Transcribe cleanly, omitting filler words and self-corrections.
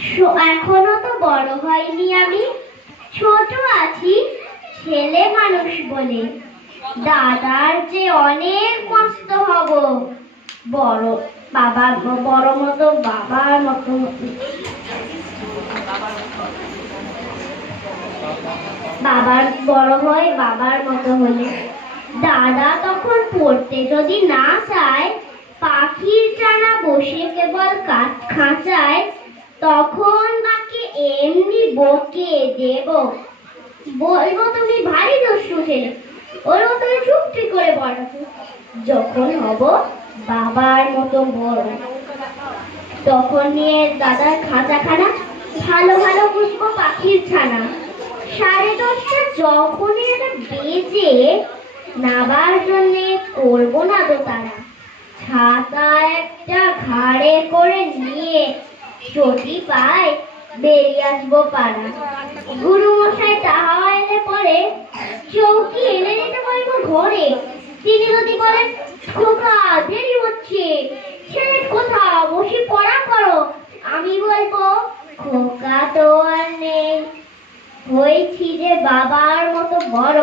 এখনো তো বড় হয়নি আমি, ছোট আছি ছেলে মানুষ বলে। দাদার যে অনেক মস্ত হব, বড় বাবার বড় মতো, বাবার মতো। বাবার বড় হয় বাবার মতো হলে দাদা তখন পড়তে যদি না চায়, পাখির টানা বসে কেবল খাঁচায়, তখন তাকে এমনি বকে দেব, বলবো তুমি ভারী দুষ্টু ছেলে, বলবো তুমি চুপটি করে পড়াতো। যখন হব বাবার মতো বড়, তখন নিয়ে দাদার খাঁচাখানা ভালো ভালো বুঝবো পাখির ছানা। 10:30 যখনই এটা বেজে, নাবার জন্য করবো না তো তারা, ছাতা একটা ঘাড়ে করে নিয়ে যদি পাই বেরিয়ে আসবো পাড়া। গুরু মশাই তাহা এলে পরে চৌকি এনে দিতে বলবো ঘরে। তিনি যদি বলেন খোকা দেরি হচ্ছে, ছেলে কোথা বসে পড়া করো, আমি বলবো খোকা তো আর নেই, হয়েছি যে বাবার মতো বড়।